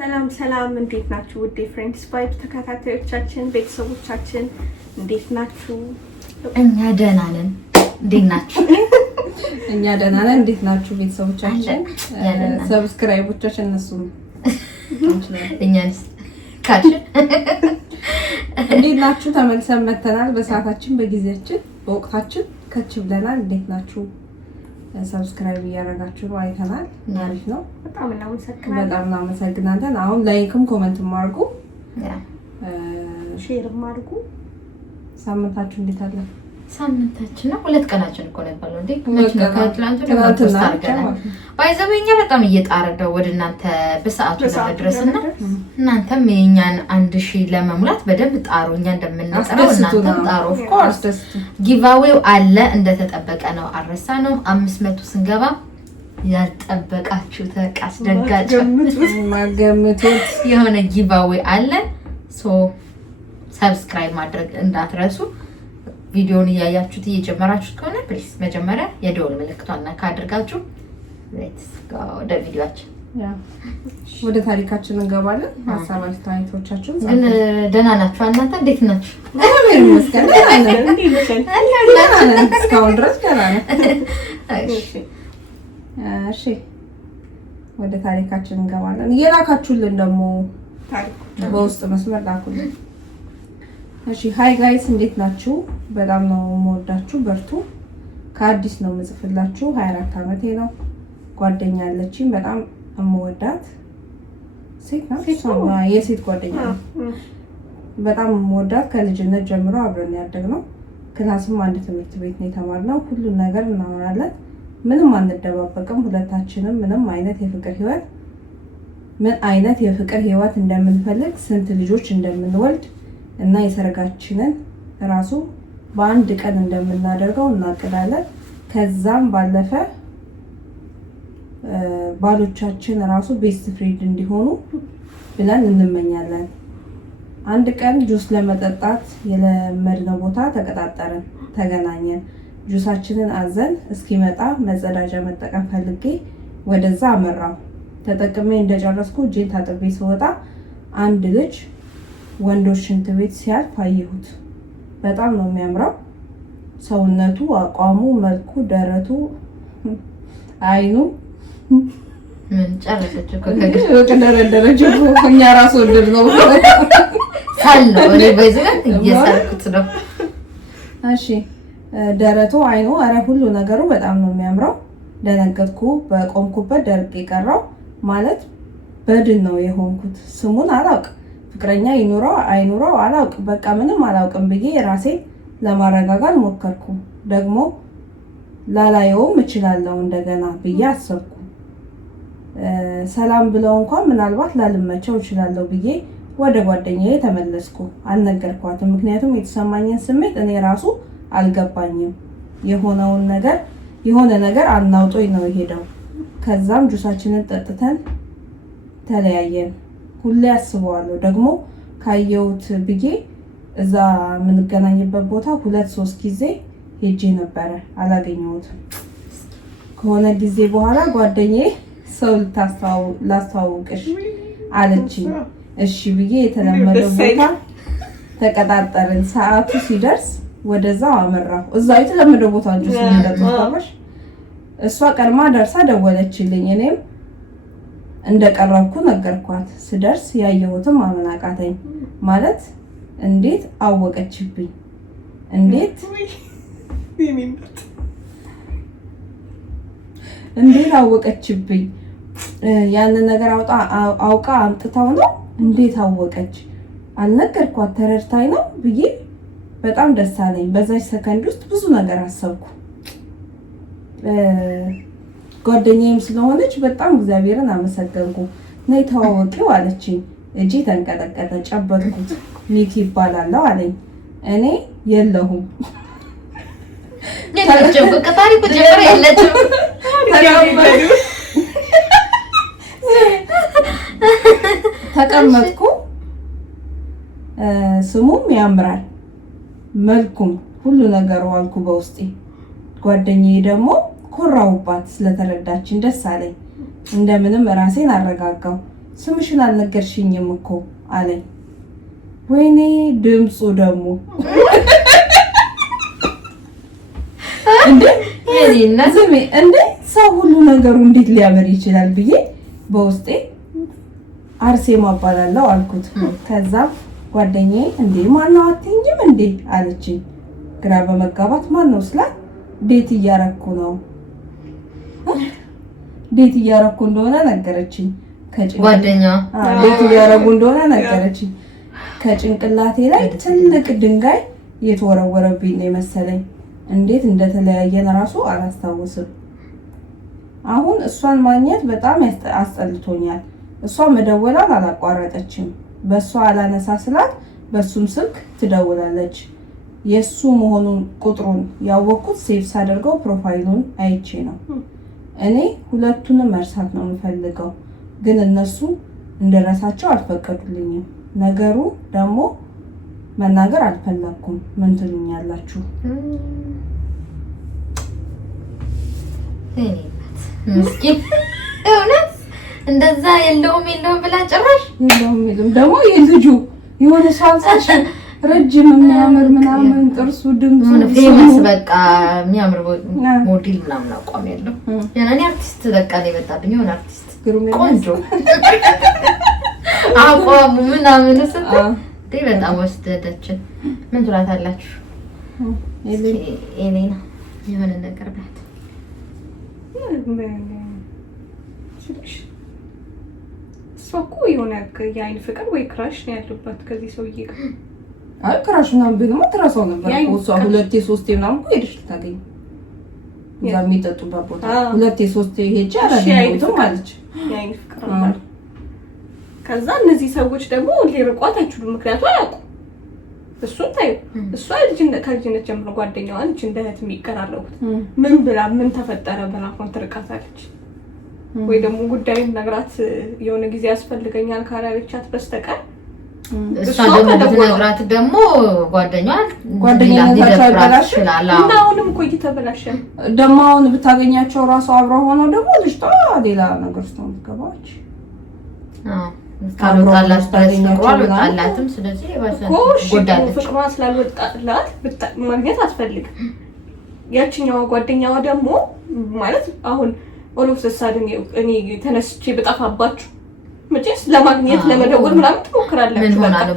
ሰላም እንዴት ናችሁ? ውድ ፍሬንድስ ቫይብ ተከታታዮቻችን ቤተሰቦቻችን እንዴት ናችሁ? እኛ ደህና ነን። እንዴት ናችሁ? እኛ ደህና ነን። እንዴት ናችሁ ቤተሰቦቻችን? ሰብስክራይቦቻችን እነሱ እኛንስ ካች እንዴት ናችሁ? ተመልሰን መተናል። በሰዓታችን በጊዜያችን በወቅታችን ከች ብለናል። እንዴት ናችሁ? ሰብስክራይብ እያደረጋችሁ ነው፣ አይተናል። አሪፍ ነው። በጣም እናመሰግናለን። አሁን ላይክም ኮሜንትም አድርጉ፣ ሼርም አድርጉ። ሳምንታችሁ እንዴት አለ? ሳምንታችን ነው 2 ቀናችን እኮ ነው ያለው እንዴ? ከትላንቱ ደግሞ ፖስት አድርገናል። ባይዘበኛ በጣም እየጣረደው ወደ እናንተ በሰዓቱ ለመድረስና እናንተም የኛን 1000 ለመሙላት በደንብ ጣሩ። እኛ እንደምንጠራው እናንተም ጣሩ። ኦፍ ኮርስ ጊቫዌው አለ እንደተጠበቀ ነው። አልረሳነውም። 500 ስንገባ ያልጠበቃችሁ ተቃስደጋጭ ማገምቱት የሆነ ጊቫዌ አለ። ሶ ሰብስክራይብ ማድረግ እንዳትረሱ። ቪዲዮውን እያያችሁት እየጀመራችሁት ከሆነ ፕሊዝ መጀመሪያ የደወል ምልክቷን ነካ አድርጋችሁ ሌትስ ጎ ወደ ቪዲዮአችን ወደ ታሪካችን እንገባለን። ሀሳብ አስተያየቶቻችሁን ግን ደህና ናችሁ? እናንተ እንዴት ናችሁ? ይመስገን እስካሁን ድረስ ደህና ነን። እሺ ወደ ታሪካችን እንገባለን። እየላካችሁልን ደግሞ በውስጥ መስመር ላኩልን። እሺ ሃይ ጋይስ እንዴት ናችሁ? በጣም ነው የምወዳችሁ፣ በርቱ። ከአዲስ ነው የምጽፍላችሁ። 24 ዓመቴ ነው። ጓደኛ አለችኝ በጣም የምወዳት ሴት ናት። የሴት ጓደኛ ነው። በጣም የምወዳት ከልጅነት ጀምሮ አብረን ያደግነው። ክላስም አንድ ትምህርት ቤት ነው የተማርነው። ሁሉን ነገር እናወራለን፣ ምንም አንደባበቅም። ሁለታችንም ምን አይነት የፍቅር ህይወት እንደምንፈልግ፣ ስንት ልጆች እንደምንወልድ እና የሰርጋችንን ራሱ በአንድ ቀን እንደምናደርገው እናቅዳለን። ከዛም ባለፈ ባሎቻችን ራሱ ቤስት ፍሬንድ እንዲሆኑ ብለን እንመኛለን። አንድ ቀን ጁስ ለመጠጣት የለመድነው ቦታ ተቀጣጠረን፣ ተገናኘን። ጁሳችንን አዘን እስኪመጣ መጸዳጃ መጠቀም ፈልጌ ወደዛ አመራው። ተጠቅሜ እንደጨረስኩ እጄን ታጥቤ ስወጣ አንድ ልጅ ወንዶች ሽንት ቤት ሲያልፍ አየሁት። በጣም ነው የሚያምረው። ሰውነቱ፣ አቋሙ፣ መልኩ፣ ደረቱ፣ አይኑ ምን ጨረሰች እኮ ከደረደረች እኛ ራስ ወደድ ነው ሳለው እኔ በዚህ እየሰርኩት ነው። እሺ ደረቱ፣ አይኑ፣ አረ ሁሉ ነገሩ በጣም ነው የሚያምረው። ደነገጥኩ። በቆምኩበት ደርቄ ቀረው። ማለት በድን ነው የሆንኩት። ስሙን አላውቅም፣ ፍቅረኛ ይኑረው አይኑረው አላውቅ፣ በቃ ምንም አላውቅም ብዬ ራሴን ለማረጋጋት ሞከርኩ። ደግሞ ላላየውም እችላለሁ እንደገና ብዬ አሰብኩ። ሰላም ብለው እንኳን ምናልባት ላልመቸው እችላለሁ ብዬ ወደ ጓደኛዬ ተመለስኩ። አልነገርኳትም፣ ምክንያቱም የተሰማኝን ስሜት እኔ ራሱ አልገባኝም። የሆነ ነገር አናውጦኝ ነው የሄደው። ከዛም ጁሳችንን ጠጥተን ተለያየን። ሁሌ አስበዋለሁ ደግሞ ካየሁት ብዬ እዛ የምንገናኝበት ቦታ 2-3 ጊዜ ሄጄ ነበረ፣ አላገኘሁትም። ከሆነ ጊዜ በኋላ ጓደኛዬ ሰው ላስተዋውቅሽ አለችኝ። እሺ ብዬ የተለመደው ቦታ ተቀጣጠርን። ሰዓቱ ሲደርስ ወደዛው አመራሁ። እዛው የተለመደው ቦታ እንጂ ስለነበረሽ እሷ ቀድማ ደርሳ ደወለችልኝ። እኔም እንደቀረብኩ ነገርኳት። ስደርስ ያየሁትም ማመን አቃተኝ። ማለት እንዴት አወቀችብኝ? እንዴት አወቀችብኝ? ያንን ነገር አውቃ አምጥታው ነው? እንዴት አወቀች? አልነገርኳት፣ ተረድታኝ ነው ብዬ በጣም ደስ አለኝ። በዛች ሰከንድ ውስጥ ብዙ ነገር አሰብኩ። ጓደኛዬም ስለሆነች በጣም እግዚአብሔርን አመሰገንኩ። ነይ ተዋወቂው አለችኝ። እጄ ተንቀጠቀጠ። ጨበጥኩት። ኒክ ይባላል አለኝ። እኔ የለሁም ተቀመጥኩ። ስሙም ያምራል፣ መልኩም ሁሉ ነገሩ አልኩ በውስጤ። ጓደኛዬ ደግሞ ኮራውባት፣ ስለተረዳችን ደስ አለኝ። እንደምንም ራሴን አረጋጋው። ስምሽን አልነገርሽኝም እኮ አለኝ። ወይኔ ድምፁ ደግሞ እንዴ ሰው ሁሉ ነገሩ እንዴት ሊያምር ይችላል ብዬ በውስጤ አርሴማ እባላለሁ አልኩት። ከዛ ጓደኛዬ እንዴ ማነው አትይኝም እንዴ አለችኝ። ግራ በመጋባት ማነው ስላት ዴት እያረኩ ነው ዴት እያረኩ እንደሆነ ነገረችኝ። ጓደኛ ዴት እያረጉ እንደሆነ ነገረችኝ። ከጭንቅላቴ ላይ ትልቅ ድንጋይ የተወረወረብኝ ነው መሰለኝ። እንዴት እንደተለያየን ራሱ አላስታውስም። አሁን እሷን ማግኘት በጣም አስጠልቶኛል። እሷ መደወሏን አላቋረጠችም። በእሷ አላነሳ ስላት በሱም ስልክ ትደውላለች። የሱ መሆኑን ቁጥሩን ያወቅኩት ሴቭ ሳደርገው ፕሮፋይሉን አይቼ ነው። እኔ ሁለቱንም መርሳት ነው የምፈልገው፣ ግን እነሱ እንደረሳቸው አልፈቀዱልኝም። ነገሩ ደግሞ መናገር አልፈለኩም። ምን ትሉኛላችሁ? ምስኪን እውነት እንደዛ የለውም ብላ ጭራሽ የለውም ደግሞ የልጁ የሆነ ሳልሳሽ ረጅም የሚያምር ምናምን ጥርሱ ድምፁ ፌመስ በቃ የሚያምር ሞዴል ምናምን አቋም ያለው ያኔ አርቲስት በቃ ነው የመጣብኝ። የሆነ አርቲስት ቆንጆ አቋሙ ምናምን ስትይ በጣም ወስደደችን። ምን ትላታላችሁ? ኤሌና የሆነ ነገር ባት እሷ እኮ የሆነ የአይን ፍቅር ወይ ክራሽ ነው ያለባት ከዚህ ሰውዬ ጋር። አይ ክራሽ ምናምን ቢሆንማ ትረሳው ነበር እኮ እሷ 2-3 ምናምን እኮ ሄደሽ ልታገኝ እዛ የሚጠጡበት ቦታ 2-3 ሄጄ አላገኘሁትም አለች። የአይን ፍቅር ነበር። ከዛ እነዚህ ሰዎች ደግሞ ሊርቋት አይችሉም፣ ምክንያቱም አያውቁም። እሱን ታዩ እሷ ከልጅነት ጀምሮ ጓደኛዋ ነች፣ እንደ እህት የሚቀራረቡት። ምን ብላ ምን ተፈጠረ ብላ እንኳን ትርቃታለች ወይ ደግሞ ጉዳዩን ነግራት የሆነ ጊዜ ያስፈልገኛል ካላለቻት በስተቀር እሷ ደግሞ ብትነግራት ደግሞ ጓደኛነታቸው ይበላሻል። እና አሁንም እኮ እየተበላሸ ነው። ደግሞ አሁን ብታገኛቸው ራሱ አብረው ሆነው ደግሞ ልጅቷ ሌላ ነገር ውስጥ ትገባች። ካልወጣላት ታገኛቸው ስለዚህ ፍቅሯ ስላልወጣላት ማግኘት አትፈልግም። ያችኛዋ ጓደኛዋ ደግሞ ማለት አሁን ኦሎፍ ሰሳድን እኔ ተነስቼ በጣፋባችሁ መቼስ ለማግኘት ለመደወል ምናምን ትሞክራለች። ምን ሆና ነው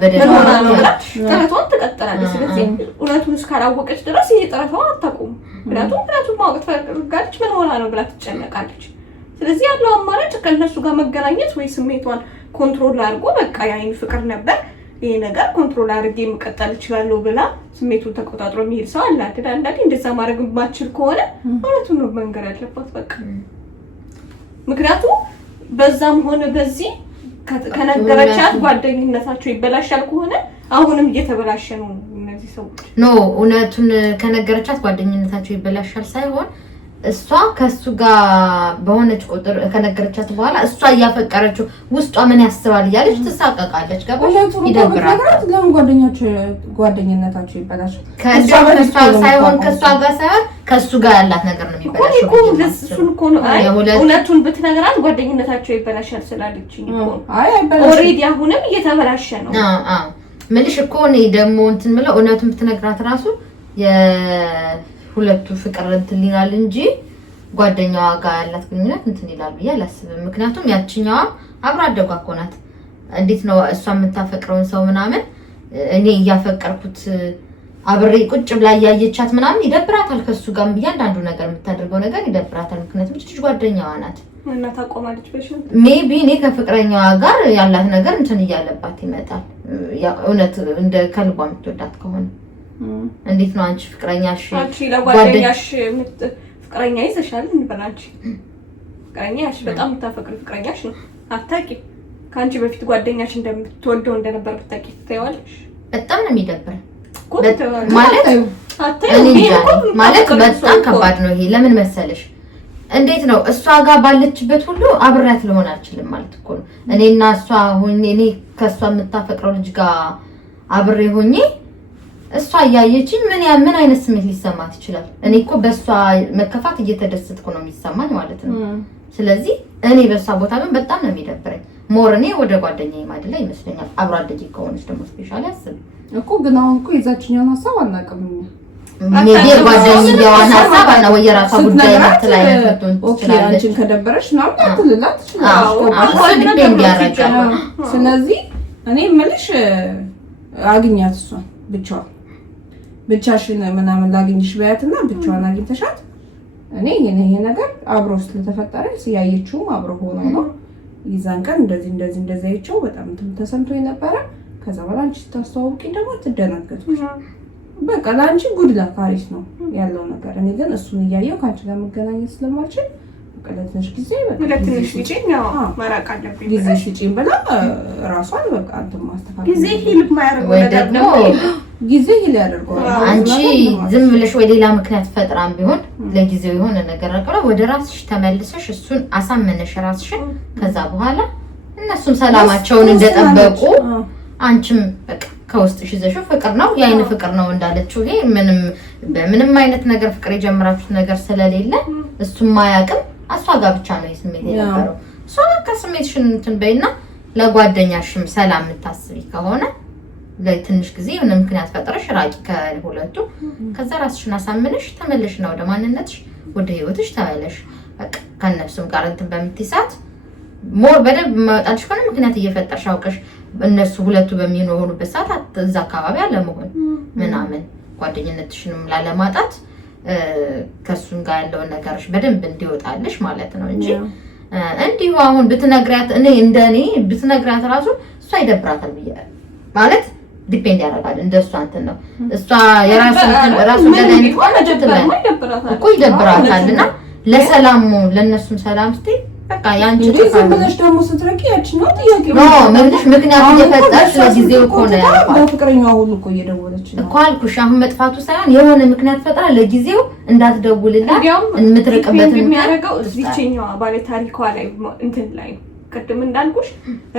ጥረቷን ትቀጥላለች። ስለዚህ እውነቱን እስካላወቀች ድረስ ይሄ ጥረቷን አታውቁም። ምክንያቱም ማወቅ ትፈልጋለች። ምን ሆና ነው ብላ ትጨነቃለች። ስለዚህ ያለው አማራጭ ከእነሱ ጋር መገናኘት ወይ ስሜቷን ኮንትሮል አድርጎ በቃ የአይን ፍቅር ነበር ይሄ ነገር ኮንትሮል አድርጌ መቀጠል እችላለሁ ብላ ስሜቱን ተቆጣጥሮ የሚሄድ ሰው አለ አይደል? አንዳንዴ እንደዛ ማድረግ የማትችል ከሆነ እውነቱን ነው መንገር ያለባት በቃ። ምክንያቱም በዛም ሆነ በዚህ ከነገረቻት ጓደኝነታቸው ይበላሻል ከሆነ አሁንም እየተበላሸ ነው እነዚህ ሰዎች። ኖ እውነቱን ከነገረቻት ጓደኝነታቸው ይበላሻል ሳይሆን እሷ ከሱ ጋር በሆነች ቁጥር ከነገረቻት በኋላ እሷ እያፈቀረችው ውስጧ ምን ያስባል እያለች ትሳቀቃለች። ገባሽ? ይደብራል። ለምን ጓደኝነታቸው ይበላሻል? ከሷ ሳይሆን ከሱ ጋር ያላት ነገር ነው የሚበላሽው። እሱን እኮ ነው እውነቱን ብትነግራት ጓደኝነታቸው ይበላሻል ስላለችኝ እኮ ኦልሬዲ አሁንም እየተበላሸ ነው። ምንሽ እኮ እኔ ደግሞ እንትን የምለው እውነቱን ብትነግራት ራሱ ሁለቱ ፍቅር እንትን ይላል እንጂ ጓደኛዋ ጋር ያላት ግንኙነት እንትን ይላል ብዬ አላስብም። ምክንያቱም ያቺኛዋ አብራ አደጓ እኮ ናት። እንዴት ነው እሷ የምታፈቅረውን ሰው ምናምን እኔ እያፈቀርኩት አብሬ ቁጭ ብላ እያየቻት ምናምን ይደብራታል። ከሱ ጋር እያንዳንዱ ነገር የምታደርገው ነገር ይደብራታል። ምክንያቱም እቺ ጓደኛዋ ናት እና ታቆማለች በሽን ሜቢ እኔ ከፍቅረኛዋ ጋር ያላት ነገር እንትን እያለባት ይመጣል። እውነት እንደ ከልቧ የምትወዳት ከሆነ እንዴት ነው አንቺ ፍቅረኛሽ ለጓደኛሽ ፍቅረኛ ይዘሻል እንበላንቺ ፍቅረኛሽ በጣም የምታፈቅሪ ፍቅረኛሽ ነው አታውቂም። ከአንቺ በፊት ጓደኛሽ እንደምትወደው እንደነበር ብታውቂ ትተይዋለሽ። በጣም ነው የሚደብር ማለት በጣም ከባድ ነው ይሄ። ለምን መሰለሽ እንዴት ነው እሷ ጋር ባለችበት ሁሉ አብሬያት ልሆን አልችልም ማለት እኮ ነው። እኔና እሷ እኔ ከእሷ የምታፈቅረው ልጅ ጋር አብሬ ሆኜ እሷ ያየችኝ ምን አይነት ስሜት ሊሰማት ይችላል? እኔ እኮ በእሷ መከፋት እየተደሰትኩ ነው የሚሰማኝ ማለት ነው። ስለዚህ እኔ በእሷ ቦታ ግን በጣም ነው የሚደብረኝ ሞር እኔ ወደ ጓደኛዬ ማድላ ይመስለኛል። አብሮ አደጌ ከሆነች ደግሞ ስፔሻሊ አስብ እኮ ግን አሁን እኮ የዛችኛውን ሀሳብ አናውቅም እኛ ሜቢ ጓደኛዋን ሀሳብ አና ወይ የራሷ ጉዳይ ናት ላይ ተቶን ትችላለች። አንቺን ከደበረሽ ምናምን አትልላት ትችላለች። ስለዚህ እኔ የምልሽ አግኛት እሷን ብቻሽን ምናምን ላግኝሽ በያትና ብቻዋን አግኝተሻት እኔ ይሄ ነገር አብሮ ስለተፈጠረ ሲያየችውም አብሮ ሆኖ ነው ይዛን ቀን እንደዚህ አይቼው በጣም ተሰምቶኝ ነበረ። ከዛ በኋላ አንቺ ስታስተዋውቂኝ ደግሞ ትደነገጥኩሽ። በቃ ለአንቺ ጉድ ለካሪስ ነው ያለው ነገር። እኔ ግን እሱን እያየው ከአንቺ ጋር መገናኘት ስለማልችል ለትንሽ ጊዜ ለትንሽ ጊዜ ነው ማራቅ አለብኝ። ጊዜ ሽጪኝ ብላ ራሷን በቃ አንተ ማስተካከል ጊዜ ሂል ማያደርገው ነገር ነው። ጊዜ ሂል ያደርገዋል። አንቺ ዝም ብለሽ ወይ ሌላ ምክንያት ፈጥራም ቢሆን ለጊዜው የሆነ ነገር አቀራ ወደ ራስሽ ተመልሰሽ እሱን አሳመነሽ ራስሽን። ከዛ በኋላ እነሱም ሰላማቸውን እንደጠበቁ አንቺም በቃ ከውስጥሽ ይዘሽው ፍቅር ነው የአይን ፍቅር ነው እንዳለችው ይሄ ምንም አይነት ነገር ፍቅር የጀመራችሁት ነገር ስለሌለ እሱም ማያቅም እሷ ጋር ብቻ ነው የስሜት የነበረው። እሷ ጋር ስሜትሽን እንትን በይና ለጓደኛሽም ሰላም የምታስቢ ከሆነ ለትንሽ ጊዜ የሆነ ምክንያት ፈጥረሽ ራቂ ከሁለቱ። ከዛ ራስሽን አሳምነሽ ተመለሽ ነው ወደ ማንነትሽ ወደ ህይወትሽ ተመለሽ። በቃ ከነፍስም ጋር እንትን በምትይሳት ሞር በደንብ ማውጣትሽ ከሆነ ምክንያት እየፈጠርሽ አውቀሽ እነሱ ሁለቱ በሚኖሩበት ሰዓት እዛ አካባቢ አለመሆን ምናምን ጓደኝነትሽንም ላለማጣት ከሱን ጋር ያለውን ነገርሽ በደንብ እንዲወጣልሽ ማለት ነው እንጂ እንዲሁ አሁን ብትነግራት እኔ እንደኔ ብትነግራት ራሱ እሷ ይደብራታል ብዬ ማለት ዲፔንድ ያደርጋል እንደሷ እንትን ነው እሷ የራሱ እንደኔ እኮ ይደብራታልና ለሰላሙ ለነሱም ሰላም ስትይ በቃ ያንቺ ተፈለሽ ደግሞ ስትረቂ ያቺኛው ጥያቄ ነው ምንድነው ምክንያት እየፈጠርሽ ለጊዜው ኮነ ያልኳት በፍቅረኛዋ ሁሉ እኮ እየደወለች ነው እኮ አልኩሽ። አሁን መጥፋቱ ሳይሆን የሆነ ምክንያት ፈጥራ ለጊዜው እንዳትደውልላት የምትርቅበት የሚያደርገው እዚህኛዋ ባለ ታሪኳ ላይ እንትን ላይ ቅድም እንዳልኩሽ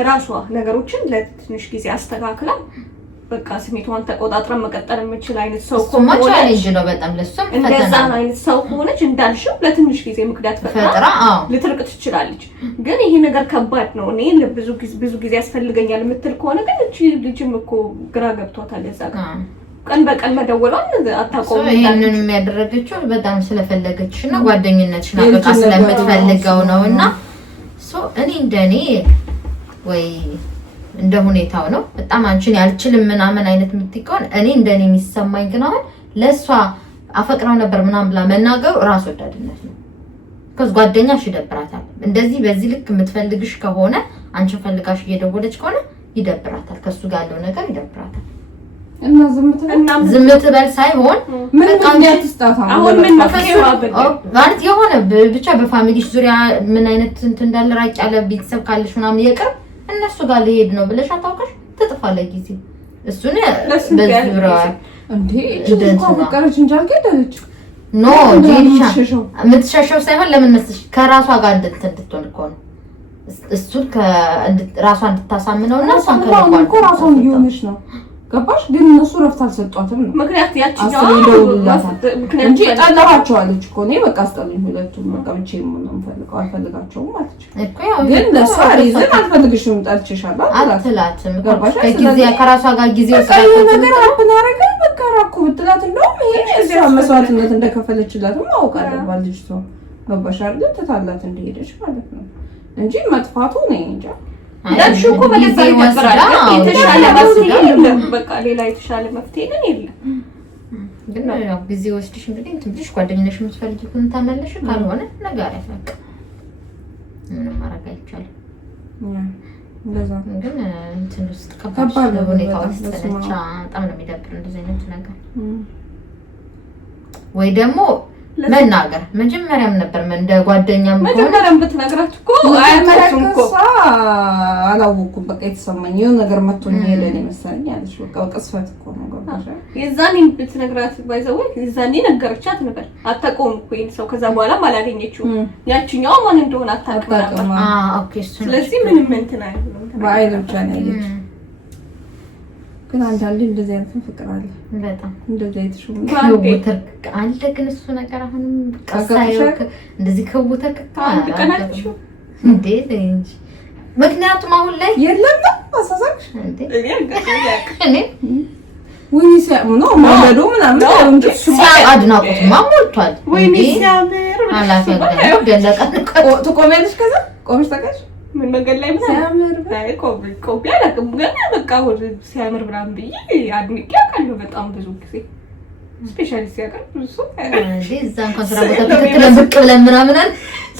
ራሷ ነገሮችን ለትንሽ ጊዜ አስተካክላ በቃ ስሜቷን ተቆጣጥራ መቀጠል የምችል አይነት ሰው ኮማች ቻሌንጅ ነው በጣም ለሱም ፈተና እንደዛ አይነት ሰው ሆነች እንዳልሽው ለትንሽ ጊዜ ምክንያት ፈጥራ ልትርቅ ትችላለች። ግን ይሄ ነገር ከባድ ነው። እኔ ብዙ ጊዜ ያስፈልገኛል የምትል ከሆነ ግን እቺ ልጅም እኮ ግራ ገብቷታል። እዛ ጋር ቀን በቀን መደወሏን አታቆም። ይሄንን የሚያደርገችው በጣም ስለፈለገችና ጓደኝነትሽና በቃ ስለምትፈልገው ነውና እኔ እንደኔ ወይ እንደ ሁኔታው ነው። በጣም አንቺን ያልችልም ምናምን አይነት የምትይቀውን እኔ እንደኔ የሚሰማኝ ግን አሁን ለሷ አፈቅራው ነበር ምናምን ብላ መናገሩ ራስ ወዳድነት ነው። ከዚ ጓደኛሽ ይደብራታል። እንደዚህ በዚህ ልክ የምትፈልግሽ ከሆነ አንቺን ፈልጋሽ እየደወለች ከሆነ ይደብራታል። ከሱ ጋር ያለው ነገር ይደብራታል። እና ዝም ትበል ሳይሆን ምን ምክንያት ትስጣታ አሁን ምን ማለት የሆነ ብቻ በፋሚሊሽ ዙሪያ ምን አይነት እንትን እንዳለ ራቅ ያለ ቤተሰብ ካለሽ ምናምን የቅርብ እነሱ ጋር ልሄድ ነው ብለሽ አታውቀሽ ትጥፋለህ ጊዜ እሱን በዙሪያዋ እንዴ እኮ በቀረች እንጂ አልገደለች ኖ ጄሪሻ የምትሸሸው ሳይሆን ለምን መስልሽ ከራሷ ጋር እንድትሆን እኮ ነው እሱን ከራሷ እንድታሳምነውና እሷን ከራሷ እኮ ራሷን እየሆነች ነው ገባሽ? ግን እነሱ ረፍት አልሰጧትም ነው ምክንያት ያቺኛው እንጂ ጠላኋቸዋለች እኮ ነው በቃ አስጠሉኝ ሁለቱም በቃ ብቻዬን ነው የምፈልገው አልፈልጋቸውም ማለት እኮ ያው ግን ለሷ ሪዝን አልፈልግሽም ጠልቼሻለሁ አትላትም ገባሽ? ከጊዜ ከራሷ ጋር ጊዜ ወስዳት ነገር አብናረገ በቃ ራኩ ብትላት እንደውም ይሄ እዚያ መስዋዕትነት እንደከፈለችላትም ማወቅ አለባት ልጅቷ ገባሽ አይደል? ተታላት እንደሄደች ማለት ነው እንጂ መጥፋቱ ነው እንጂ ዳንሹ እኮ በለዛ ይደብራል። የተሻለ መፍትሄ የለም። በቃ ሌላ የተሻለ መፍትሄ የለም። ግን ያው ጊዜ ወስድሽ እንግዲህ ትንሽ ጓደኛሽ የምትፈልጊው ከሆነ ታመለሽ ካልሆነ ነገር ያፈቅ ምንም ማድረግ አይቻልም። እንደዛ ግን እንትን ውስጥ ከባድ ሁኔታ ውስጥ ተነቻ በጣም ነው የሚደብር እንደዚህ አይነት ነገር ወይ ደግሞ መናገር መጀመሪያም ነበር እንደ ጓደኛም ሆነ መጀመሪያም ብትነግራት እኮ አይመረኩም እኮ አላወኩም። በቃ የተሰማኝ የሆነ ነገር መጥቶኝ ሄደን መሰለኝ አለሽ። በቃ ቅስፈት እኮ ነው ገባሽ? የዛኔ ብትነግራት ባይዘው የዛኔ ነገረቻት ነበር። አታውቀውም እኮ ይሄን ሰው ከዛ በኋላ አላገኘችው። ያቺኛው ማን እንደሆነ አታውቅም። ኦኬ እሱ ስለዚህ ምንም እንትን አይደለም በአይን ብቻ ነው ያለች። ግን አንዳንዴ እንደዚህ አይነት ፍቅር አለ በጣም እንደዚህ አይተሽው አለ። ግን እሱ ነገር አሁንም ቀሳዩ እንደዚህ ከውተር አንድ ቀናችሁ እንዴ እንጂ ምክንያቱም አሁን ላይ የለም አሳሳች እንዴ እኔ ወይኔ ሲያምኑ ማለዶ ምናምን አድናቆትማ ሞልቷል። ወይኔ ሲያምር አላፈገረው ገለቀ ትቆሚያለሽ። ከዛ ቆምሽ ታውቂያለሽ ምን መንገድ ላይ ሲያምር ኮፒ አላውቅም፣ ግን በቃ ሲያምር ምናምን ብዬ አድንቄ አውቃለሁ በጣም ብዙ ጊዜ ስፔሻሊ ሲያቀርብ ብዙ ሰው እንዴ እዛ እንኳን ስራ ቦታ ተከትለን ብቅ ብለን ምናምን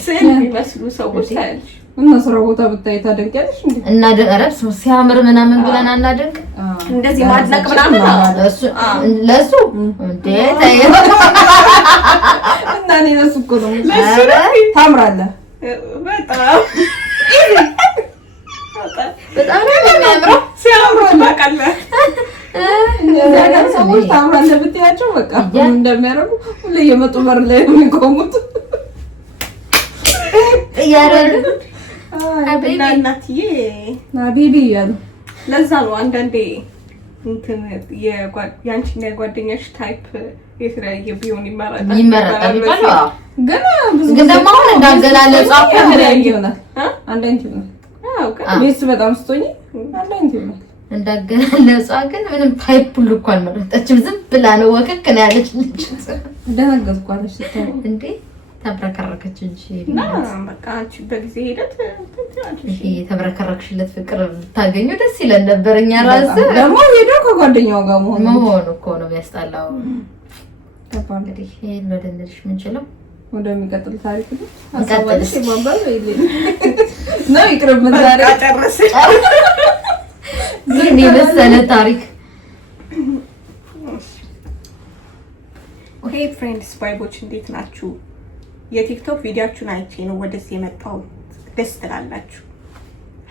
ስዕል የሚመስሉ ሰዎች ታያለሽ። እና ስራ ቦታ ብታይ ታደንቂያለሽ እንዴ? እና ደረስ ሲያምር ምናምን ብለን አናደንቅ እንደዚህ ማድነቅ ምናምን ለሱ እንዴ እና እኔ ለሱ እኮ ነው ታምራለህ በጣም ነው የሚያምረው። ሲያምሩ ታውቃለህ ሰዎች ታምራለህ ብትያቸው በቃ እንደሚያደርጉ ሁሌ እየመጡ በር ላይ ነው የሚቆሙት። እናትዬ ቤቢ እያሉ ለዛ ነው አንዳንዴ እንትን የአንቺና የጓደኛሽ ታይፕ የተለያየ ቢሆን ይመረጣል ይባላል። ግን ደግሞ አሁን እንዳገላለጻ አንድ አይነት ይሆናል። ቤት በጣም ስትሆኚ አንድ አይነት ይሆናል። እንዳገላለጻ ግን ምንም ታይፕ ሁሉ እኮ አልመረጠችም። ዝም ብላ ነው ወከክ ነው ያለች ልጅ። ደነገጥኩ አለች ስታይ እንዴ ተብረከረከች እንጂ እና በቃ አንቺ በጊዜ ሄደት ይሄ ተብረከረክሽለት ፍቅር ታገኙ ደስ ይለን ነበር። እኛ ራስ ደግሞ ሄደው ከጓደኛው ጋር መሆኑ እኮ ነው የሚያስጠላው። እንግዲህ ይሄን ነው ልንልሽ የምንችለው። ወደሚቀጥል ታሪክ ነው አሳባለሽ የማባል ነው ይቅርብ ዛሬ ጨርስ ምን የመሰለ ታሪክ። ኦኬ ፍሬንድስ ቫይቦች እንዴት ናችሁ? የቲክቶክ ቪዲዮአችሁን አይቼ ነው ወደዚህ የመጣው። ደስ ትላላችሁ።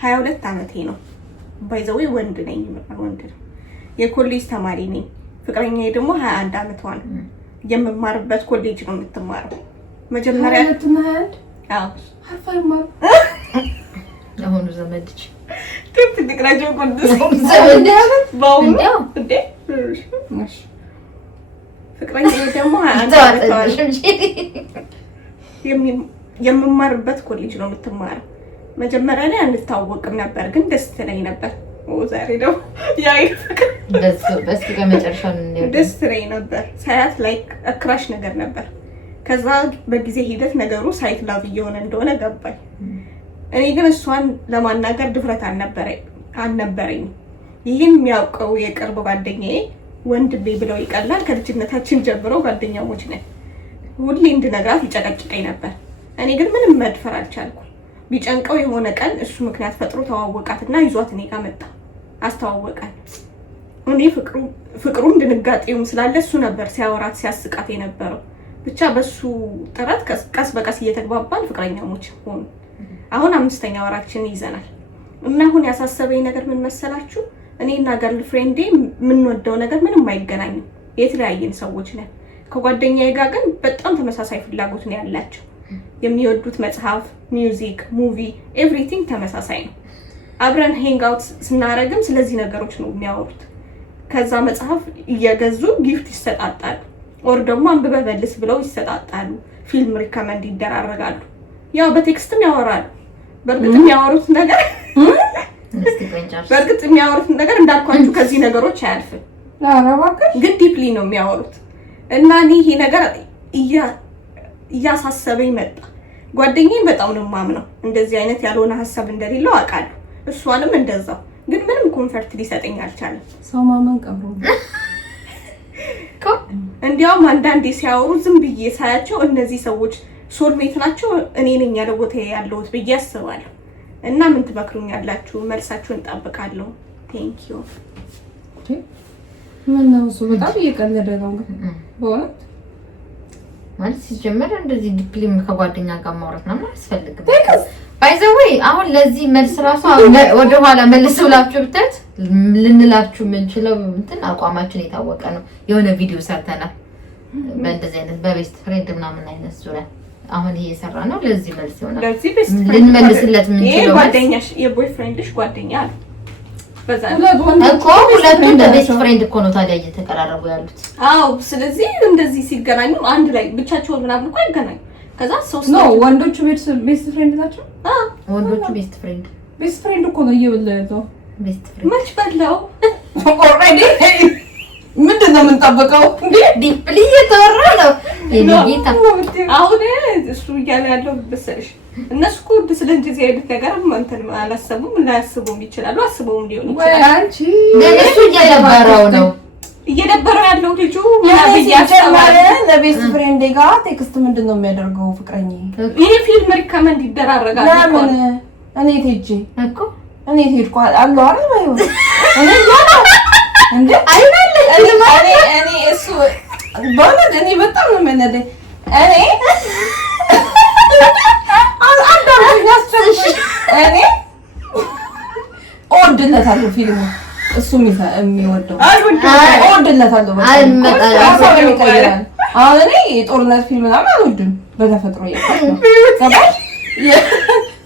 22 ዓመቴ ነው። ባይዘዌ ወንድ ነኝ። ወንድ ነው። የኮሌጅ ተማሪ ነኝ። ፍቅረኛዬ ደግሞ 21 ዓመቷ ነው። የምማርበት ኮሌጅ ነው የምትማረው። መጀመሪያ አዎ አርፋይማር አሁን ዘመድች ትግራጆ ቆንጆ ዘመድ ባው እንዴ ፍቅረኛዬ ደግሞ 21 ዓመቷ ነው። የምማርበት ኮሌጅ ነው የምትማረው። መጀመሪያ ላይ አንታወቅም ነበር፣ ግን ደስ ትለኝ ነበር። ዛሬ ደግሞ ያይ ፍቅር በስ ከመጨረሻው ነው ደስ ትለኝ ነበር። ሳያት ላይክ ክራሽ ነገር ነበር። ከዛ በጊዜ ሂደት ነገሩ ሳይት ላቭ እየሆነ እንደሆነ ገባኝ። እኔ ግን እሷን ለማናገር ድፍረት አልነበረኝ። ይህን የሚያውቀው የቅርብ ጓደኛዬ ወንድሜ ብለው ይቀላል። ከልጅነታችን ጀምሮ ጓደኛሞች ነን። ሁሌ እንድነግራት ይጨቀጭቀኝ ነበር። እኔ ግን ምንም መድፈር አልቻልኩም። ቢጨንቀው የሆነ ቀን እሱ ምክንያት ፈጥሮ ተዋወቃትና ይዟት እኔ ጋር መጣ። አስተዋወቃን። እኔ ፍቅሩም ድንጋጤውም ስላለ እሱ ነበር ሲያወራት ሲያስቃት የነበረው። ብቻ በሱ ጥረት ቀስ በቀስ እየተግባባን ፍቅረኛሞች ሆኑ። አሁን 5ኛ ወራችን ይዘናል። እና አሁን ያሳሰበኝ ነገር ምን መሰላችሁ? እኔና ገርል ፍሬንዴ የምንወደው ነገር ምንም አይገናኝም። የተለያየን ሰዎች ነን። ከጓደኛዬ ጋር ግን በጣም ተመሳሳይ ፍላጎት ነው ያላቸው። የሚወዱት መጽሐፍ፣ ሚውዚክ፣ ሙቪ ኤቭሪቲንግ ተመሳሳይ ነው። አብረን ሄንግ አውት ስናረግም ስለዚህ ነገሮች ነው የሚያወሩት። ከዛ መጽሐፍ እየገዙ ጊፍት ይሰጣጣሉ፣ ኦር ደግሞ አንብበህ መልስ ብለው ይሰጣጣሉ። ፊልም ሪከመንድ ይደራረጋሉ። ያው በቴክስትም ያወራሉ። በእርግጥ የሚያወሩት ነገር እንዳልኳችሁ ከዚህ ነገሮች አያልፍም፣ ግን ዲፕሊ ነው የሚያወሩት። እና እኔ ይሄ ነገር እያሳሰበኝ መጣ። ጓደኛዬን በጣም ነው የማምነው። እንደዚህ አይነት ያልሆነ ሀሳብ እንደሌለው አውቃለሁ። እሷንም እንደዛው። ግን ምንም ኮንፈርት ሊሰጠኝ አልቻለም። ሰው ማመን ቀብሮ እንዲያውም አንዳንዴ ሲያወሩ ዝም ብዬ ሳያቸው እነዚህ ሰዎች ሶልሜት ናቸው፣ እኔ ነኝ ያለሁት ያለሁት ብዬ አስባለሁ። እና ምን ትመክሩኛላችሁ? መልሳችሁን እንጠብቃለሁ። ቴንክ ዩ። ምን ነው እሱ በጣም እየቀለደ ነው በእውነት ማለት ሲጀመር እንደዚህ ዲፕሊም ከጓደኛ ጋር ማውራት ነው አያስፈልግም። ባይ ዘ ዌይ አሁን ለዚህ መልስ ራሱ ወደ ኋላ መልስ ብላችሁ ብትት ልንላችሁ የምንችለው እንትን አቋማችን የታወቀ ነው። የሆነ ቪዲዮ ሰርተናል በእንደዚህ አይነት በቤስት ፍሬንድ ምናምን አይነት ዙሪያ አሁን ይሄ የሰራ ነው። ለዚህ መልስ ይሆናል ልንመልስለት የምንችለው ጓደኛሽ የቦይፍሬንድሽ ጓደኛ አለ እኮ ሁለቱም እንደ ቤስት ፍሬንድ እኮ ነው ታዲያ እየተቀራረቡ ያሉት። አዎ ስለዚህ እንደዚህ ሲገናኙ አንድ ላይ ብቻቸውን ምናምን እኮ አይገናኙ። ከዛ ሶስት ነው ወንዶቹ ቤስት ፍሬንድ ናቸው። ወንዶቹ ቤስት ፍሬንድ ቤስት ፍሬንድ እኮ ነው እየበላ ያለው። ቤስት ፍሬንድ መች በላው ኦልሬዲ ምንድን ነው የምንጠብቀው እንዴ? ዲፕሊ እየተወራ ነው የጌታ። አሁን እሱ እያለ ያለው መሰለሽ እነሱ እኮ ስለ እንደዚህ አይነት ነገር እንትን አላሰቡም፣ ላያስቡም ይችላሉ፣ አስበውም ሊሆን ይችላል። ወይ አንቺ እሱ እየደበረው ነው እየደበረው ያለው ልጁ ለቤስት ፍሬንዴ ጋር ቴክስት ምንድን ነው የሚያደርገው? ፍቅረኛ ይሄ ፊልም ሪከመንድ ይደራረጋል። ለምን እኔ ቴጄ እኮ እኔ ቴድኩ አለው አይደል? ባይሆን እኔ ያለው እንዴ አይናለ እኔ እሱ በእውነት እኔ በጣም ነው የሚያነደኝ። እኔ እኔ እወድለታለሁ ፊልሙ እሱ የሚወደው እወድለታለሁ። አሁን እኔ የጦርነት ፊልም ምናምን አልወድም በተፈጥሮ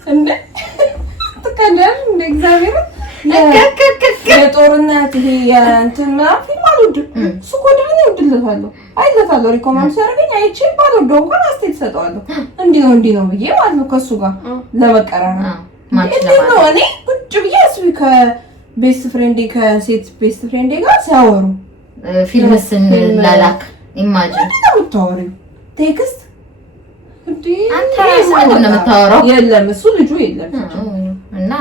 እንደ ትቀደም እንደ እግዚአብሔር የጦርነት ይሄ የእንትን ምናምን ፊልም አልወድም። እሱ ጎድን እወድለታለሁ፣ አይለታለሁ። ሪኮማንድ ሲያደርገኝ አይቼ ባልወደው እንኳን አስተያየት እሰጠዋለሁ። እንዲህ ነው ብዬ ማለት ነው ከእሱ ጋር ለመቀራረብ እንዴት ነው እኔ ቁጭ ብዬ እሱ ከቤስት ፍሬንዴ ከሴት ቤስት ፍሬንዴ ጋር ሲያወሩ ፊልም ስንላላክ ኢማጂን ምንድን ነው የምታወሪው? ቴክስት እንዴ አንተ ራስህ ምንድን ነው የምታወራው? የለም እሱ ልጁ የለም እና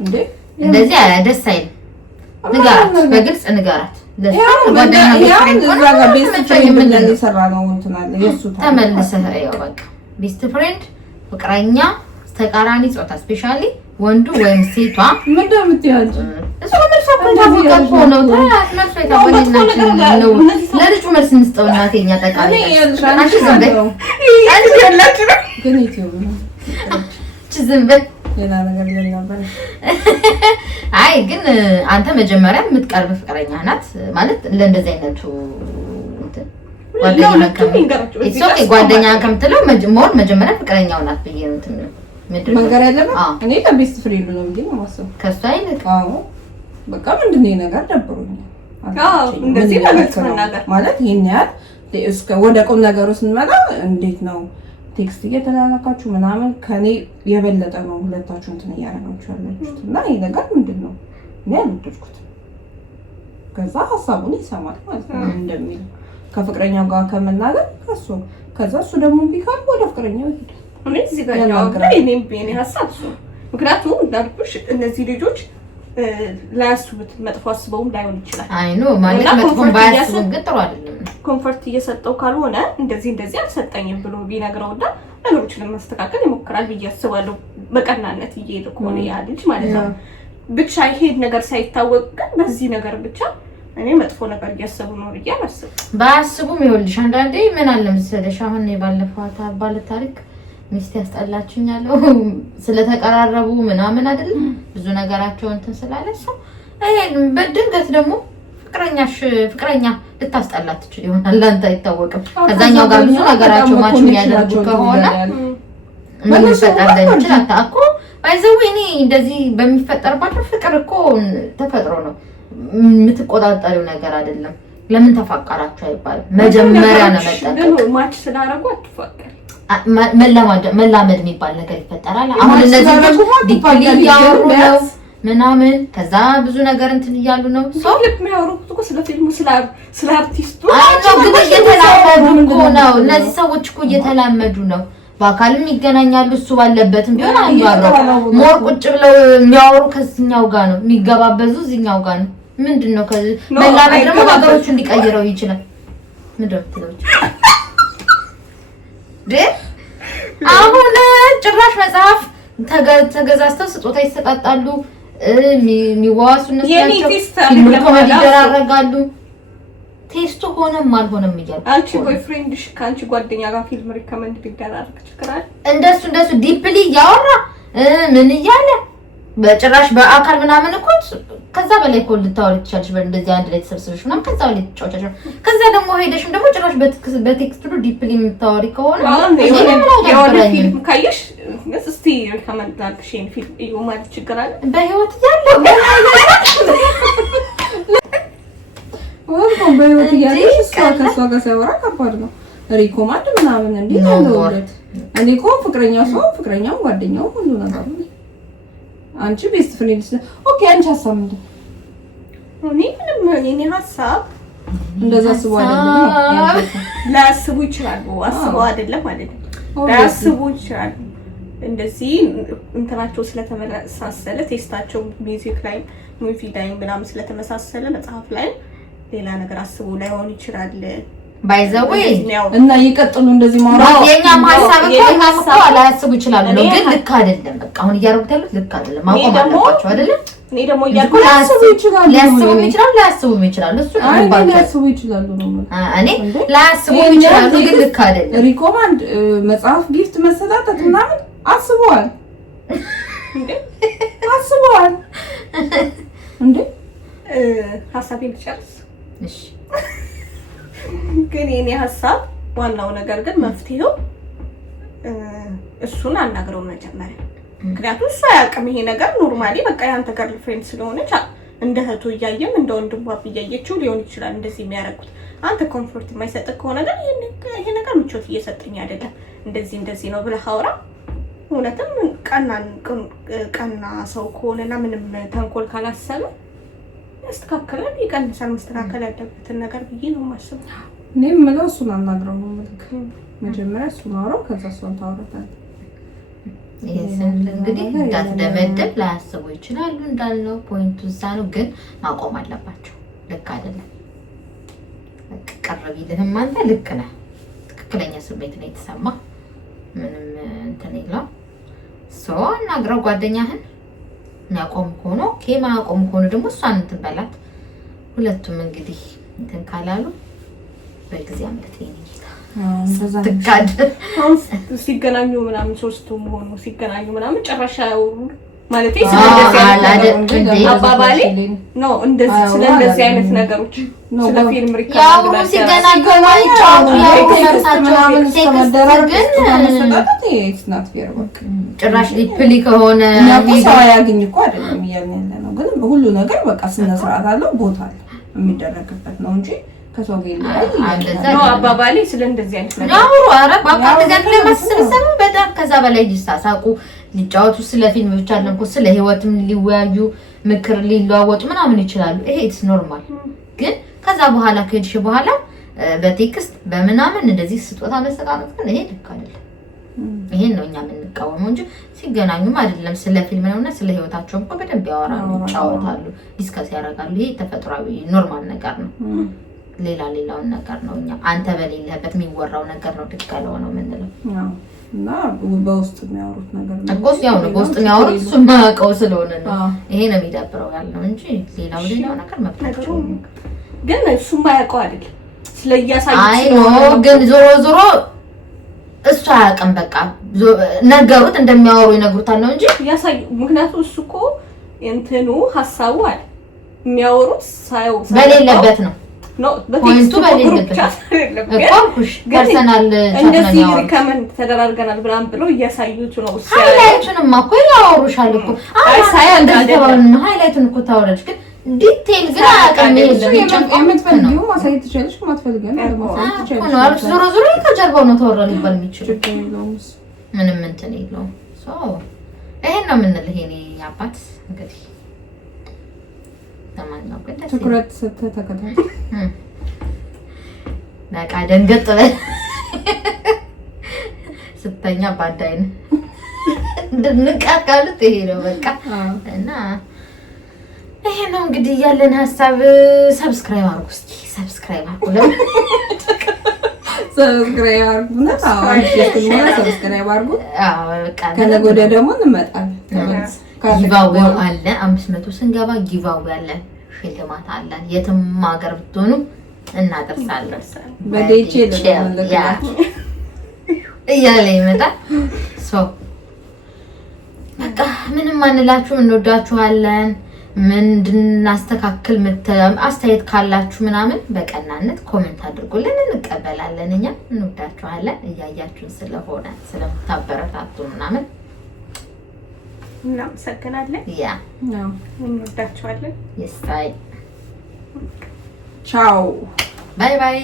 እንዴ እንደዚህ ደስ አይልም። ንጋራት፣ በግልጽ ንጋራት። ተመልሰህ ያው በቃ ቤስት ፍሬንድ ፍቅረኛ ተቃራኒ ጾታ ስፔሻሊ ወንዱ ወይም ሴቷ ምንድን ነው የምትያዝ? እሱ መልስ እኮ ታውቃለህ ነው ለልጁ መልስ እንስጠው። እናቴ እኛ ጠቃሚ አንቺ ዝም በል ሌላ ነገር ነበር። አይ ግን አንተ መጀመሪያ የምትቀርብ ፍቅረኛ ናት ማለት ለእንደዚህ አይነቱ ጓደኛ ከምትለው መሆን መጀመሪያ ፍቅረኛው ናት ብዬ ነው እንትን መንገር ያለበት። እኔ ለቤስት ፍሬንድ ነው ብዬ ነው የማስበው ከእሷ አይልቅ። በቃ ምንድን ነው ነገር ደብሮኛል እንደዚህ ነገር ማለት ይሄን ያህል ወደ ቁም ነገሩ ስንመጣ እንዴት ነው ቴክስት እየተላላካችሁ ምናምን ከኔ የበለጠ ነው ሁለታችሁ እንትን እያደረጋችሁ ያላችሁት እና ይሄ ነገር ምንድን ነው እኔ አልወደድኩትም። ከዛ ሀሳቡን ይሰማል ማለት ነው እንደሚል ከፍቅረኛው ጋር ከመናገር ከዛ እሱ ደግሞ ቢካል ወደ ፍቅረኛው ይሄዳል። እኔ እዚህ ጋር እኔ ሀሳብ እሱ ምክንያቱም እንዳልኩሽ እነዚህ ልጆች ላያስቡት መጥፎ አስበውም ላይሆን ይችላል። አይ ኖ ማለት መጥፎ ባያስቡም ግን ጥሩ አይደለም። ኮምፎርት እየሰጠው ካልሆነ እንደዚህ አልሰጠኝም ብሎ ቢነግረውና ነገሮችን ለማስተካከል ይሞክራል ብዬ አስባለሁ። በቀናነት እየሄደ ከሆነ ያ ልጅ ማለት ነው። ብቻ ይሄ ነገር ሳይታወቅ ግን በዚህ ነገር ብቻ እኔ መጥፎ ነገር እያሰቡ ነው ብዬ አላስብም። ባያስቡም ይኸውልሽ አንዳንዴ ምን አለ መሰለሽ አሁን የባለፈው ባለ ታሪክ ሚስት ያስጠላችኛለሁ ስለተቀራረቡ ምናምን አይደለም ብዙ ነገራቸው እንትን ስላለሽ በድንገት ደግሞ ፍቅረኛ ልታስጠላት ትችል ይሆናል። አንተ አይታወቅም። ከዛኛው ጋር ብዙ ነገራቸው ማች የሚያደርጉ ከሆነ ምን ይፈጠራል ይችላል እኮ ባይዘው እኔ እንደዚህ በሚፈጠርባቸው ፍቅር እኮ ተፈጥሮ ነው የምትቆጣጠሪው ነገር አይደለም። ለምን ተፋቀራችሁ አይባልም። መጀመሪያ ነው መጠንቀቅ። ማች ስላደረጉ አትፋቀር መላመድ የሚባል ነገር ይፈጠራል። አሁን እነዚህ ዲፕሊ እያወሩ ነው ምናምን ከዛ ብዙ ነገር እንትን እያሉ ነው። ሰው የሚያወሩት እኮ ስለ ፊልሙ ስለ አርቲስቱ ግን እየተላመዱ እኮ ነው። እነዚህ ሰዎች እኮ እየተላመዱ ነው። በአካልም ይገናኛሉ። እሱ ባለበትም ቢሆን አያወራው ሞር ቁጭ ብለው የሚያወሩ ከዚህኛው ጋር ነው የሚገባበዙ እዚህኛው ጋር ነው። ምንድነው መላመድ ደግሞ ነገሮቹ እንዲቀይረው ይችላል። ምንድነው ትለውች አሁን ጭራሽ መጽሐፍ ተገዛዝተው ስጦታ ይሰጣጣሉ። የሚዋሱ እነሱ ኮሜዲ ይደራረጋሉ። ቴስቱ ሆነም አልሆነም እያሉ አንቺ ቦይፍሬንድሽ ከአንቺ ጓደኛ ጋር ፊልም ሪከመንድ ቢደራረግ ችግር አለ? እንደሱ ዲፕሊ እያወራ ምን እያለ በጭራሽ በአካል ምናምን እኮ ከዛ በላይ እኮ ልታወሪ ትችላለሽ። እንደዚህ አንድ ላይ ተሰብስበሽ ምናምን ከዛ በላይ ትጫወቻለሽ። ከዛ ደግሞ ሄደሽም ደግሞ ጭራሽ በቴክስት ሁሉ ዲፕሊ የምታወሪ ከሆነ ፊልም ካየሽ እስቲ ሪከመንድ አድርግሽኝ ፊልም እዩ ማለት ችግር አለ? በህይወት እያለሁ በህይወት እያለሽ ከእሷ ጋር ሲያወራ ከባድ ነው። ሪኮማንድ ምናምን እንዴ ያለውለት እኔ እኮ ፍቅረኛው ጓደኛው ሁሉ ነገር ነው አንቺ ቤስት ፍሬንድ ኦኬ። አንቺ ሀሳብ ምንድን ነው? እኔ ምንም የኔ ሀሳብ እንደዛ አስቡ አይደለም ላስቡ ይችላሉ። አስበው አይደለም ማለት ነው። ላስቡ ይችላሉ። እንደዚህ እንትናቸው ስለተመሳሰለ ቴስታቸው ሚውዚክ ላይ ሙቪ ላይ ምናምን ስለተመሳሰለ መጽሐፍ ላይ ሌላ ነገር አስቡ ላይሆን ይችላል። ባይዘው እና ይቀጥሉ እንደዚህ ማውራት የኛም ሀሳብ እኮ ላያስቡ ይችላሉ ነው፣ ግን ልክ አይደለም። በቃ አሁን እያደረጉት ያሉት ልክ አይደለም። ማቆም አለባቸው አይደለም። እኔ ደግሞ እያልኩ ላያስቡ ይችላሉ፣ ላያስቡ ይችላሉ። እሱ ላያስቡ ይችላሉ ነው። እኔ ላያስቡ ይችላሉ፣ ግን ልክ አይደለም። ሪኮማንድ መጽሐፍ ጊፍት መሰጣጠት ምናምን አስበዋል እንዴ? ሀሳቤን ልጨርስ። እሺ ግን የኔ ሀሳብ ዋናው ነገር ግን መፍትሄው እሱን አናግረው መጀመሪያ። ምክንያቱም እሱ አያውቅም ይሄ ነገር ኖርማሊ በቃ ያንተ ገርል ፍሬንድ ስለሆነች እንደ እህቱ እያየም እንደ ወንድሟ እያየችው ሊሆን ይችላል እንደዚህ የሚያደርጉት። አንተ ኮምፎርት የማይሰጥ ከሆነ ግን ይሄ ነገር ምቾት እየሰጠኝ አይደለም እንደዚህ ነው ብለህ አውራ። እውነትም ቀና ሰው ከሆነና ምንም ተንኮል ካላሰበ ያስተካክላል፣ ይቀንሳል። መስተካከል ያለበትን ነገር ብዬ ነው የማስበው። እኔም የምለው እሱን አናግረው ነው የምልህ። መጀመሪያ እሱን አውራው፣ ከዛ እሱን ታወራታለህ። ይሄን እንግዲህ እንዳትደመደብ ላያስቡ ይችላሉ እንዳልነው ፖይንቱ እዛ ነው፣ ግን ማቆም አለባቸው። ልክ አይደለም። በቃ ቀረብ ይልህም አንተ ልክ ነህ፣ ትክክለኛ ስሜት ነው የተሰማ ምንም እንትን የለውም። ሰው አናግረው ጓደኛህን የሚያቆም ከሆነ ከማያቆም ከሆነ ደግሞ እሷን እንትን በላት። ሁለቱም እንግዲህ እንትን ካላሉ በጊዜ አመት ሲገናኙ ምናምን ሶስቱም ሆኖ ሲገናኙ ምናምን ጨራሻ ማለት አባባሌ ነው። እንደዚህ ስለዚህ አይነት ነገሮች ስለ ፊልም ሪካርድ ያው ሲገናኙ ጭራሽ ሊፕሊ ከሆነ ሰው ያገኝ እኮ አይደለም እያልን ያለ ነው። ግን ሁሉ ነገር በቃ ስነ ስርዓት አለው፣ ቦታ አለ የሚደረግበት ነው እንጂ ከሰው ጋር ነው አባባሌ ስለ እንደዚህ አይነት ነገር ነው። ኧረ ባባ እንደዚህ ላይ ማስበሰብ በጣም ከዛ በላይ ይሳሳቁ ሊጫወቱ ስለ ፊልም ብቻ አይደለም ስለ ህይወትም ሊወያዩ ምክር ሊለዋወጡ ምናምን ይችላሉ። ይሄ ኢትስ ኖርማል። ግን ከዛ በኋላ ከሄድሽ በኋላ በቴክስት በምናምን እንደዚህ ስጦታ መሰጣጣት ግን ይሄ ልክ አይደለም። ይሄን ነው እኛ የምንቃወመው እንጂ ሲገናኙም አይደለም ስለ ፊልም ነውና ስለ ህይወታቸው እኮ በደንብ ያወራሉ፣ ይጫወታሉ፣ ዲስከስ ያደርጋሉ። ይሄ ተፈጥሯዊ ኖርማል ነገር ነው። ሌላውን ነገር ነው እኛ አንተ በሌለበት የሚወራው ነገር ነው ልክ ያልሆነው የምንለው እና በውስጥ የሚያወሩት ነገር ነው እኮ ያው ነው። በውስጥ የሚያወሩት እሱ ማቀው ስለሆነ ነው ይሄ ነው የሚዳብረው ያለው እንጂ ሌላው ነገር መጥቶ ግን እሱ ማያውቀው አይደል ስለያሳዩ ግን ዞሮ እሱ አያውቅም። በቃ ነገሩት እንደሚያወሩ ይነግሩታል ነው እንጂ ያሳዩ። ምክንያቱም እሱ እኮ እንትኑ ሐሳቡ አይደል የሚያወሩት ሳይው በሌለበት ነው ነው በቴክስቱ በሌለበት እኮ ፐርሰናል እንደዚህ ሪከመንድ ተደራርገናል ብላም ብለው እያሳዩት ነው። ሃይላይቱንም እኮ ያወሩሻል እኮ ሃይላይቱን እኮ ታወራለች ግን ዲቴል ግን አቀም የምትፈልጊው ማሳየት ትችላለሽ፣ ማትፈልጊው ማሳየት ትችላለሽ። ዞሮ ከጀርባው ነው ተወራ ሊባል የሚችለው ምንም እንትን የለውም። ሶ ይሄን ነው የምንልህ የኔ አባት እንግዲህ ትኩረት ሰጥተህ ተከታተል። በቃ ደንገጥ በል ስተኛ ባዳይን እንድንቃቃሉት ይሄ ነው በቃ እና ይሄ ነው እንግዲህ ያለን ሀሳብ። ሰብስክራይብ አድርጉ እስኪ ሰብስክራይብ አድርጉ ሰብስክራይብ አድርጉ። ከነገ ወዲያ ደግሞ እንመጣለን። ጊቫዌው አለ 500 ስንገባ ጊቫዌው አለ፣ ሽልማት አለን። የትም ሀገር ብትሆኑ እናደርሳለን። በዴቼ እያለ ይመጣል። በቃ ምንም አንላችሁም፣ እንወዳችኋለን። ምን እንድናስተካክል አስተያየት ካላችሁ ምናምን በቀናነት ኮሜንት አድርጉልን፣ እንቀበላለን። እኛ እንወዳችኋለን። እያያችሁን ስለሆነ ስለምታበረታቱ ምናምን እናመሰግናለን። ያ እንወዳችኋለን። ይስታይ። ቻው ባይ ባይ።